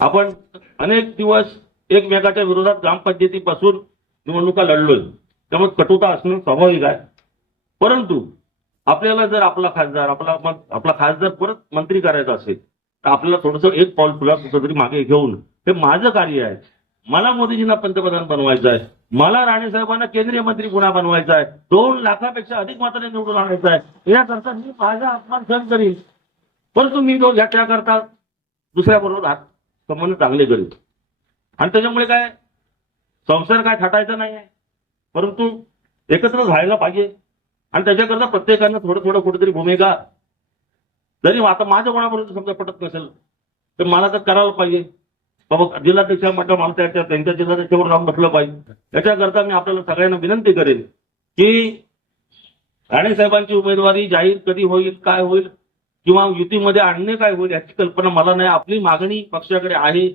आपण अनेक दिवस एकमेकाच्या विरोधात ग्रामपंचायतीपासून निवडणुका लढलोय. त्यामुळे कटुता असणं स्वाभाविक आहे. परंतु आपल्याला जर आपला खासदार आपला मग आपला खासदार परत मंत्री करायचा असेल तर आपल्याला थोडंसं एक पाऊल फुला कुठंतरी मागे घेऊन हे माझं कार्य आहे. मला मोदीजींना पंतप्रधान बनवायचं आहे. मला राणे साहेबांना केंद्रीय मंत्री पुन्हा बनवायचा आहे. दोन लाखापेक्षा अधिक मात्र निवडून आणायचं आहे. याकरता मी माझा अपमान सहन करीन. परंतु मी जो याच्याकरता दुसऱ्याबरोबर हात संबंध चांगले करीत आणि त्याच्यामुळे काय? संसार काय थाटायचा नाही आहे. परंतु एकत्र राहायला पाहिजे. आणि त्याच्याकरता प्रत्येकानं थोडं थोडं कुठेतरी भूमिका. जरी आता माझ्या कोणापर्यंत समजा पटत नसेल तर मला तर करायला पाहिजे. बाबा जिल्हाध्यक्ष म्हटलं मला त्याच्या त्यांच्या जिल्हाध्यक्षावर जाऊन बसलं पाहिजे. याच्याकरता मी आपल्याला सगळ्यांना विनंती करेन की राणे साहेबांची उमेदवारी जाहीर कधी होईल काय होईल किंवा युतीमध्ये आणणे काय होईल याची कल्पना मला नाही. आपली मागणी पक्षाकडे आहे.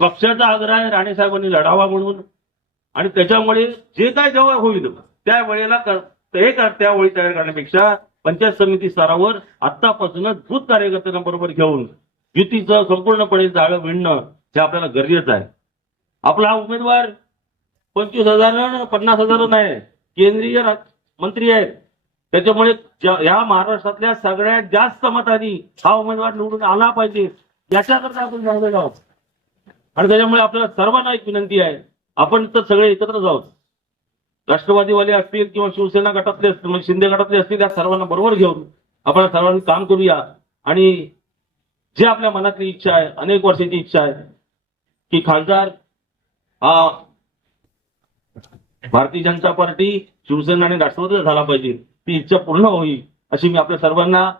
पक्षाचा आग्रह आहे राणे साहेबांनी लढावा म्हणून. आणि त्याच्यामुळे जे काय जेव्हा होईल त्या वेळेला कर- हे कर- त्या तयार करण्यापेक्षा पंचायत समिती स्तरावर आतापासूनच भूत कार्यकर्त्यांना बरोबर घेऊन युतीचं संपूर्णपणे जाळं विणणं हे आपल्याला गरजेचं आहे. आपला हा उमेदवार पंचवीस हजार पन्नास हजार नाही केंद्रीय मंत्री आहेत. त्याच्यामुळे या महाराष्ट्रातल्या सगळ्यात जास्त मतांनी हा उमेदवार निवडून आला पाहिजे याच्याकरता आपण झालेलो आहोत आणि त्याच्यामुळे आपल्याला सर्वांना एक विनंती आहे आपण तर सगळे एकत्र जाऊ. राष्ट्रवादीवाले असतील किंवा शिवसेना गटातले असतील म्हणजे शिंदे गटातले असतील या सर्वांना बरोबर घेऊन आपण सर्वांनी काम करूया. आणि जे आपल्या मनातली इच्छा आहे अनेक वर्षाची इच्छा आहे की खासदार हा भारतीय जनता पार्टी शिवसेना आणि राष्ट्रवादीचा झाला पाहिजे. ती इच्छा पूर्ण होईल अशी मी आपल्या सर्वांना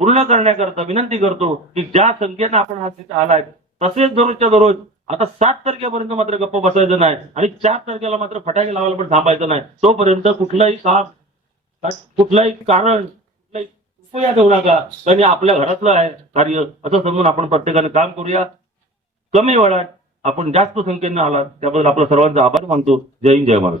पूर्ण करण्याकरता विनंती करतो की ज्या संख्येनं आपण हा तिथे आलाय तसेच दररोजच्या दररोज आता सात तारखेपर्यंत मात्र गप्प बसायचं नाही आणि चार तारखेला मात्र फटाके लावायला पण थांबायचं नाही. तोपर्यंत कुठलंही काम कुठलंही कारण कुठलाही उपया देऊ नका. कारण आपल्या घरातलं आहे कार्य असं समजून आपण प्रत्येकाने काम करूया. कमी वेळात आपण जास्त संख्येनं आलात त्याबद्दल आपला सर्वांचा आभार मानतो. जय हिंद जय महाराज